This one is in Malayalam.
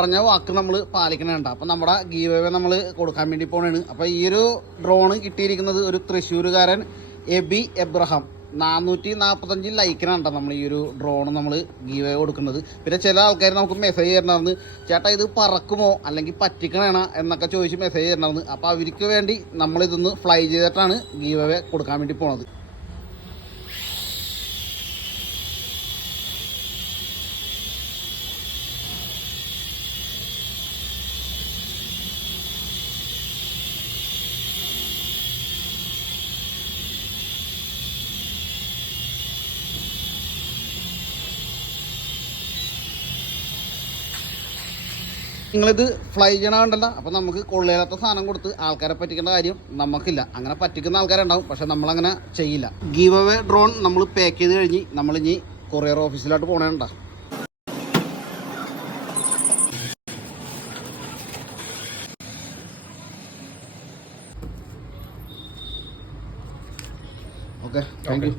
പറഞ്ഞ വാക്ക് നമ്മൾ പാലിക്കണേണ്ട. അപ്പം നമ്മുടെ ഗീവ് അവേ നമ്മൾ കൊടുക്കാൻ വേണ്ടി പോണേണ്. അപ്പോൾ ഈ ഒരു ഡ്രോണ് കിട്ടിയിരിക്കുന്നത് ഒരു തൃശ്ശൂരുകാരൻ എബി എബ്രഹാം 445 ലൈക്കിനാണ് നമ്മൾ ഈ ഒരു ഡ്രോണ് നമ്മൾ ഗീവ് അവേ കൊടുക്കുന്നത്. പിന്നെ ചില ആൾക്കാർ നമുക്ക് മെസ്സേജ് തരണമായിരുന്നു, ചേട്ടാ ഇത് പറക്കുമോ അല്ലെങ്കിൽ പറ്റിക്കണേണ എന്നൊക്കെ ചോദിച്ച് മെസ്സേജ് തരണമായിരുന്നു. അപ്പോൾ അവർക്ക് വേണ്ടി നമ്മളിതൊന്ന് ഫ്ലൈ ചെയ്തിട്ടാണ് ഗീവ് അവേ കൊടുക്കാൻ വേണ്ടി പോണത്. നിങ്ങളിത് ഫ്ലൈ ചെയ്യണമുണ്ടല്ല, അപ്പോൾ നമുക്ക് കൊള്ളില്ലാത്ത സാധനം കൊടുത്ത് ആൾക്കാരെ പറ്റിക്കേണ്ട കാര്യം നമുക്കില്ല. അങ്ങനെ പറ്റിക്കുന്ന ആൾക്കാരുണ്ടാവും, പക്ഷെ നമ്മളങ്ങനെ ചെയ്യില്ല. ഗീവ് അവേ ഡ്രോൺ നമ്മൾ പാക്ക് ചെയ്ത് കഴിഞ്ഞ് നമ്മളിനി കൊറിയർ ഓഫീസിലോട്ട് പോകണേണ്ട. Okay, thank U.